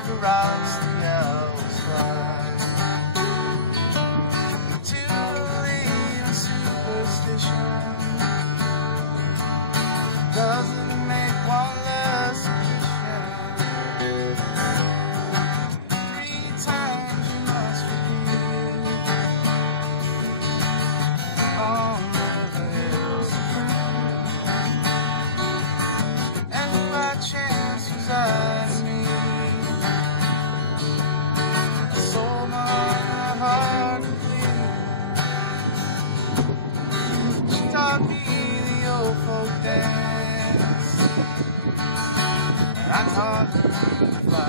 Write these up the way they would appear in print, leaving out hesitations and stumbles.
above the rocks the elves fly. To believe in superstition doesn't make one less Christian. 3 times you must repeat on the hills of freedom. And by chance was I to meet a soul my heart to bleed. She taught me the old folk dance, and I taught her to fly.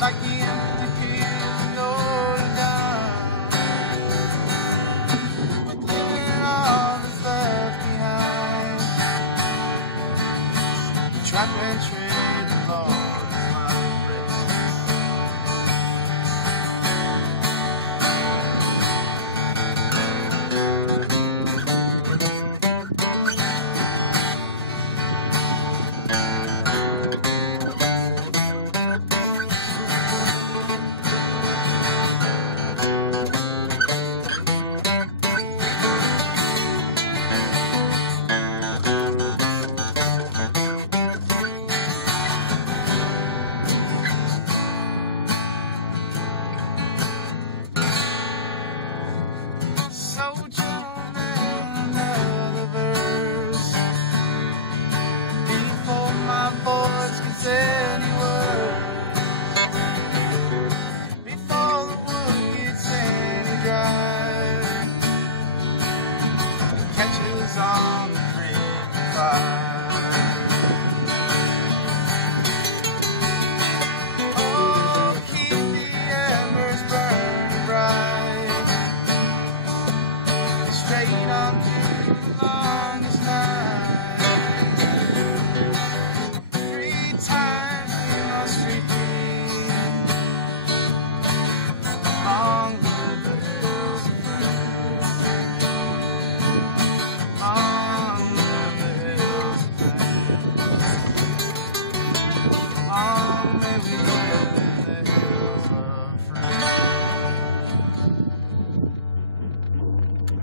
Like the empty fields in Notre Dame, thinking all that's left behind. The trap and trade the Lord is my embrace. Any words before the wood gets any dry, catches on the creek fire. Oh, keep the embers burning bright, straight on through the longest night.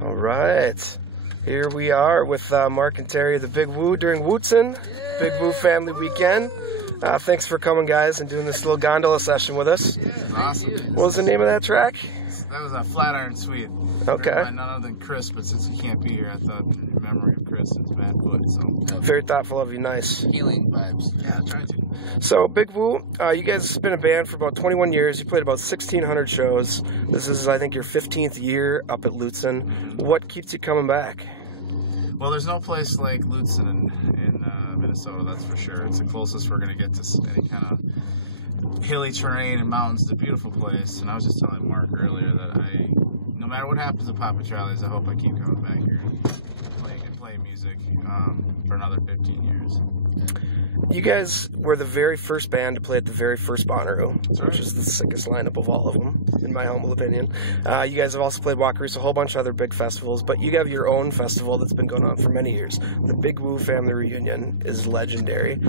All right, here we are with Mark and Terry of the Big Woo during Lutsen, Big Woo Family Weekend. Thanks for coming, guys, and doing this little gondola session with us. Awesome. What was the name of that track? That was a Flatiron Suite. Okay. None other than Chris, but since he can't be here, I thought in memory of Chris and his bad foot. So very thoughtful of you. Nice. Healing vibes. Yeah, I tried to. So Big Woo, you guys have been a band for about 21 years. You played about 1,600 shows. This is, I think, your 15th year up at Lutsen. What keeps you coming back? Well, there's no place like Lutsen in Minnesota, that's for sure. It's the closest we're going to get to any kind of hilly terrain and mountains. It's a beautiful place. And I was just telling Mark earlier that no matter what happens to Papa Charlie's, I hope I keep coming back here and playing music for another 15 years. You guys were the very first band to play at the very first Bonnaroo, right. Which is the sickest lineup of all of them, in my humble opinion. You guys have also played Walkers, a whole bunch of other big festivals, but you have your own festival that's been going on for many years. The Big Woo Family Reunion is legendary.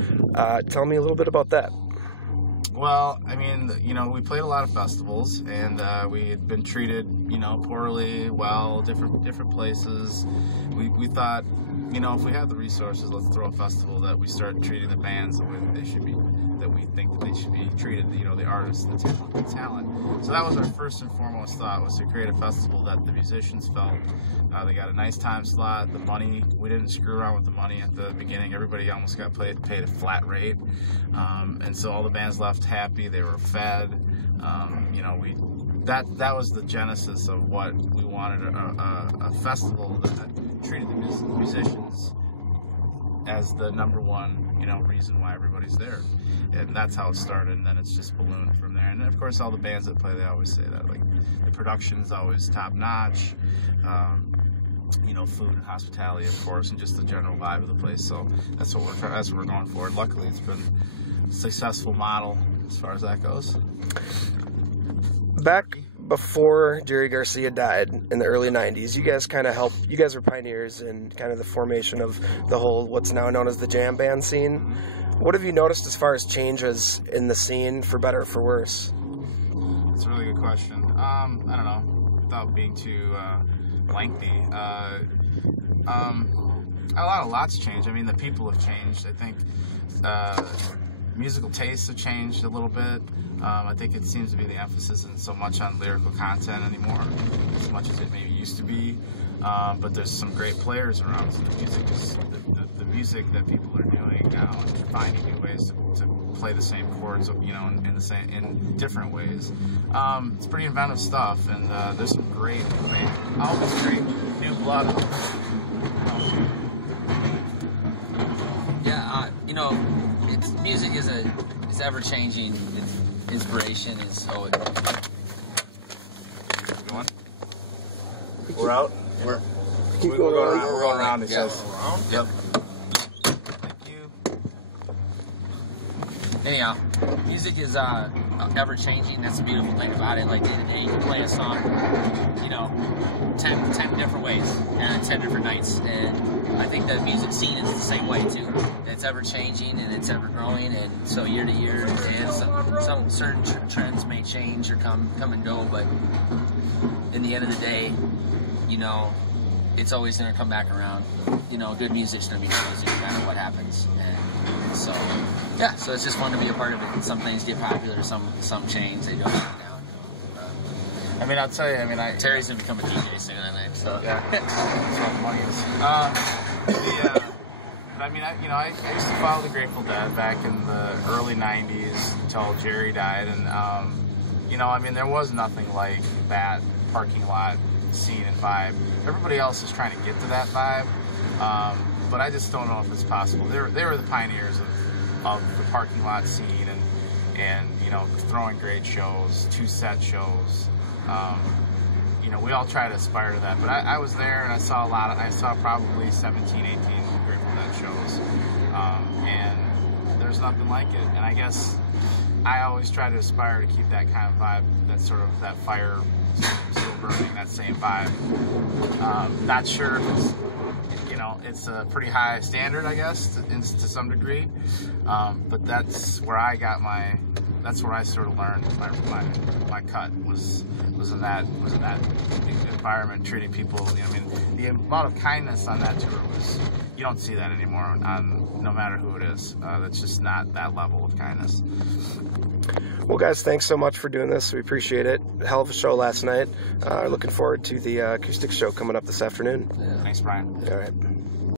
Tell me a little bit about that. Well, I mean, you know, we played a lot of festivals, and we had been treated, you know, poorly, different places. We thought, you know, if we have the resources, let's throw a festival that we start treating the bands the way that they should be that we think that they should be treated, you know, the artists, the talent. So that was our first and foremost thought, was to create a festival that the musicians felt they got a nice time slot. The money, we didn't screw around with the money at the beginning. Everybody almost got paid a flat rate, and so all the bands left happy. They were fed. You know, that was the genesis of what we wanted, a festival that treated the musicians as the #1, you know, reason why everybody's there. And that's how it started, and then it's just ballooned from there. And of course, all the bands that play, they always say that, like, the production's always top notch, you know, food and hospitality, of course, and just the general vibe of the place. So that's what we're going for. Luckily, it's been a successful model as far as that goes. Back before Jerry Garcia died in the early 90s, you guys kind of helped, you guys were pioneers in kind of the formation of the whole, what's now known as the jam band scene. What have you noticed as far as changes in the scene, for better or for worse? That's a really good question. I don't know, without being too lengthy. A lot's changed. I mean, the people have changed. I think musical tastes have changed a little bit. I think it seems to be the emphasis isn't so much on lyrical content anymore, as much as it maybe used to be. But there's some great players around. So the music that people are doing now, and finding new ways to play the same chords, you know, in different ways. It's pretty inventive stuff, and there's some great, always great new blood. Yeah, you know, music is ever changing. Inspiration is always. Going? We're out. We're going around. It says. Yep. Thank you. Anyhow, music is ever changing. That's the beautiful thing about it. Like day to day, you can play a song, you know, 10 different ways and 10 different nights. And I think the music scene is the same way too. It's ever changing and it's ever growing, and so year to year, and some certain trends may change or come and go, but in the end of the day, you know, it's always going to come back around. You know, good music's going to be good music no matter what happens. And so, yeah, so it's just fun to be a part of it. Some things get popular, some change, they go up and down. I mean, I'll tell you, I mean, Terry's going to become a DJ soon, I think, so. Yeah, that's what the money is. I mean, I used to follow the Grateful Dead back in the early 90s until Jerry died, and, you know, I mean, there was nothing like that parking lot scene and vibe. Everybody else is trying to get to that vibe, but I just don't know if it's possible. They were the pioneers of the parking lot scene, and you know, throwing great shows, 2-set shows. You know, we all try to aspire to that, but I was there and I saw I saw probably 17, 18 Grateful Dead shows, and there's nothing like it. And I guess I always try to aspire to keep that kind of vibe, that sort of, that fire still burning, that same vibe. Not sure if it's, you know, it's a pretty high standard, I guess, to some degree, but that's where I got that's where I sort of learned my cut was in that environment, treating people. You know, I mean, the amount of kindness on that tour was, you don't see that anymore no matter who it is. That's just not that level of kindness. Well, guys, thanks so much for doing this. We appreciate it. Hell of a show last night. Looking forward to the acoustic show coming up this afternoon. Thanks, Brian. All right.